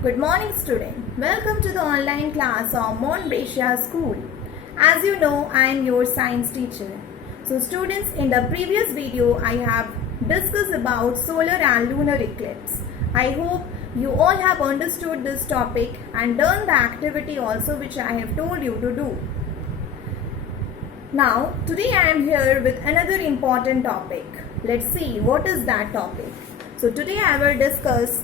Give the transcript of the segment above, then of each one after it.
Good morning, student. Welcome to the online class of Montbretia School. As you know, I am your science teacher. So students, in the previous video, I have discussed about solar and lunar eclipse. I hope you all have understood this topic and done the activity also which I have told you to do. Now, today I am here with another important topic. Let's see what is that topic. So today I will discuss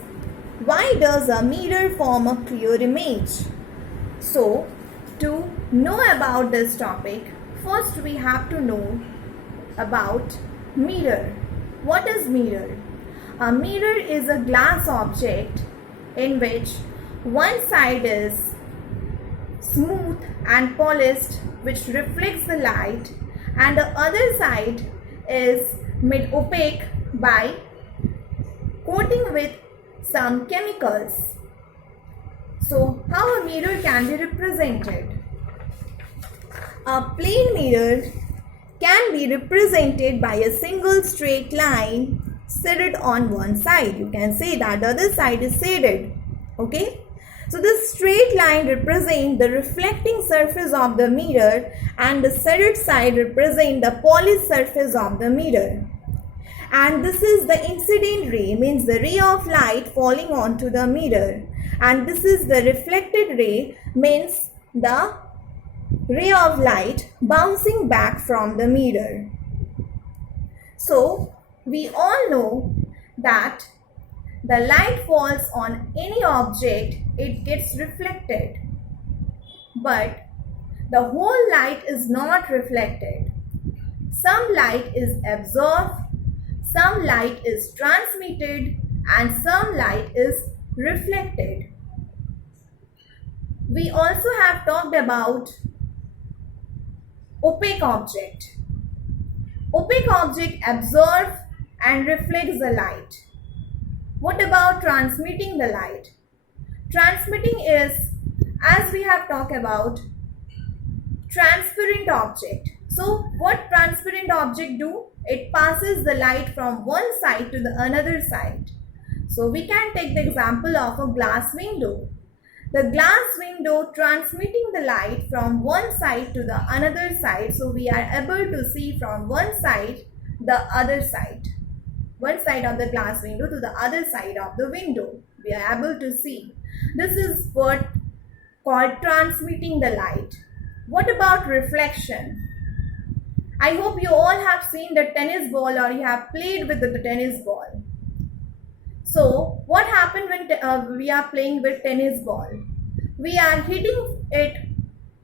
why does a mirror form a clear image? So, to know about this topic, first we have to know about mirror. What is mirror? A mirror is a glass object in which one side is smooth and polished, which reflects the light, and the other side is made opaque by coating with some chemicals. So, how a mirror can be represented? A plane mirror can be represented by a single straight line shaded on one side. You can say that the other side is shaded. Okay? So, this straight line represents the reflecting surface of the mirror and the shaded side represents the polished surface of the mirror. And this is the incident ray, means the ray of light falling onto the mirror. And this is the reflected ray, means the ray of light bouncing back from the mirror. So, we all know that the light falls on any object, it gets reflected. But the whole light is not reflected. Some light is absorbed, some light is transmitted, and some light is reflected. We also have talked about opaque object. Opaque object absorbs and reflects the light. What about transmitting the light? Transmitting is, as we have talked about, transparent object. So, what transparent object do? It passes the light from one side to the another side. So, we can take the example of a glass window. The glass window transmitting the light from one side to the another side. So, we are able to see from one side the other side. One side of the glass window to the other side of the window. We are able to see. This is what called transmitting the light. What about reflection? I hope you all have seen the tennis ball or you have played with the tennis ball. So, what happens when we are playing with tennis ball? We are hitting it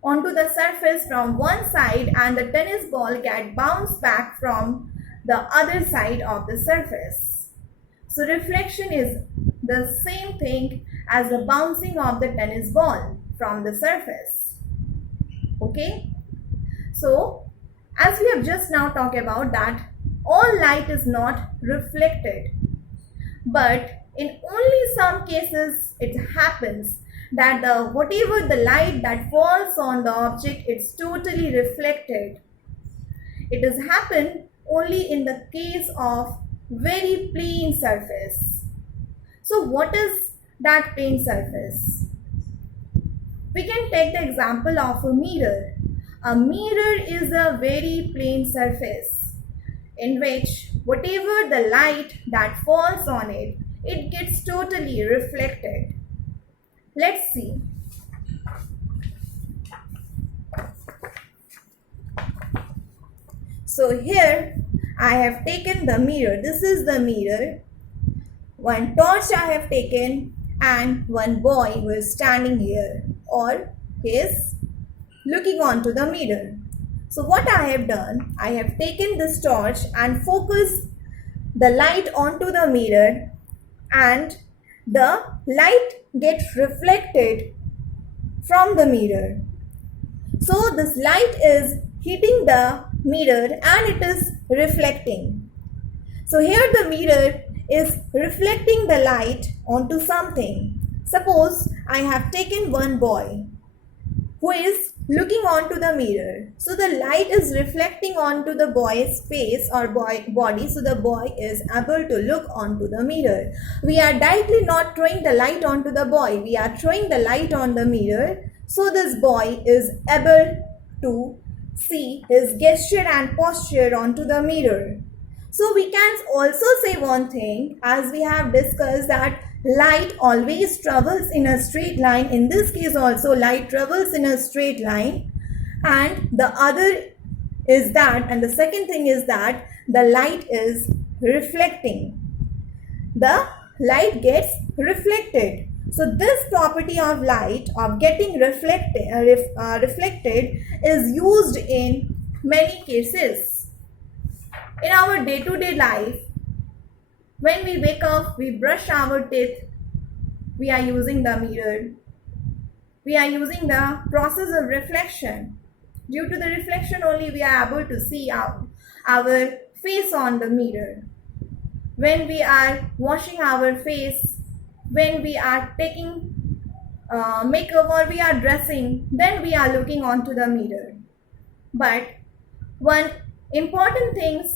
onto the surface from one side and the tennis ball gets bounced back from the other side of the surface. So, reflection is the same thing as the bouncing of the tennis ball from the surface. Okay? So, as we have just now talked about that all light is not reflected, but in only some cases it happens that whatever the light that falls on the object, it's totally reflected. It has happened only in the case of very plain surface. So what is that plain surface? We can take the example of a mirror. A mirror is a very plain surface in which whatever the light that falls on it, it gets totally reflected. Let's see. So here I have taken the mirror. This is the mirror. One torch I have taken and one boy who is standing here or he is looking onto the mirror. So what I have done, I have taken this torch and focused the light onto the mirror and the light gets reflected from the mirror. So this light is hitting the mirror and it is reflecting. So here the mirror is reflecting the light onto something. Suppose I have taken one boy. who is looking onto the mirror. So the light is reflecting onto the boy's face or body, so the boy is able to look onto the mirror. We are directly not throwing the light onto the boy, we are throwing the light on the mirror, so this boy is able to see his gesture and posture onto the mirror. So we can also say one thing, as we have discussed, that light always travels in a straight line. In this case also light travels in a straight line, and the second thing is that the light is reflecting. The light gets reflected. So this property of light of getting reflected is used in many cases. In our day-to-day life, when we wake up, we brush our teeth, we are using the mirror. We are using the process of reflection. Due to the reflection only, we are able to see our face on the mirror. When we are washing our face, when we are taking makeup or we are dressing, then we are looking onto the mirror. But one important thing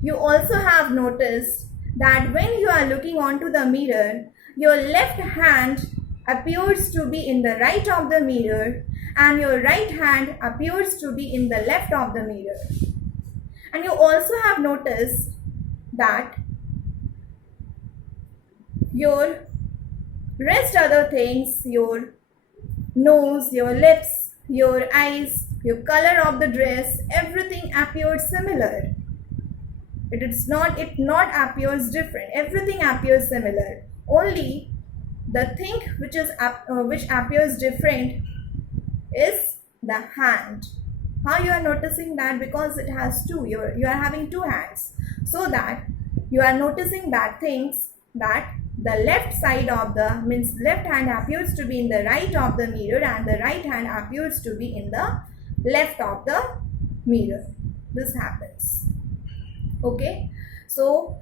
you also have noticed, that when you are looking onto the mirror, your left hand appears to be in the right of the mirror and your right hand appears to be in the left of the mirror. And you also have noticed that your rest other things, your nose, your lips, your eyes, your color of the dress, everything appears similar. It appears different. Everything appears similar. Only the thing which appears different is the hand. How you are noticing that? Because it has two. You are having two hands. So that you are noticing that things that the left side of the left hand appears to be in the right of the mirror and the right hand appears to be in the left of the mirror. This happens. Okay, so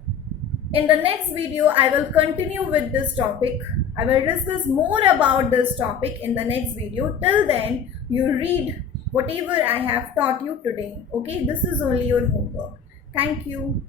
in the next video I will continue with this topic. I will discuss more about this topic in the next video. Till then, you read whatever I have taught you today. Okay, this is only your homework. Thank you.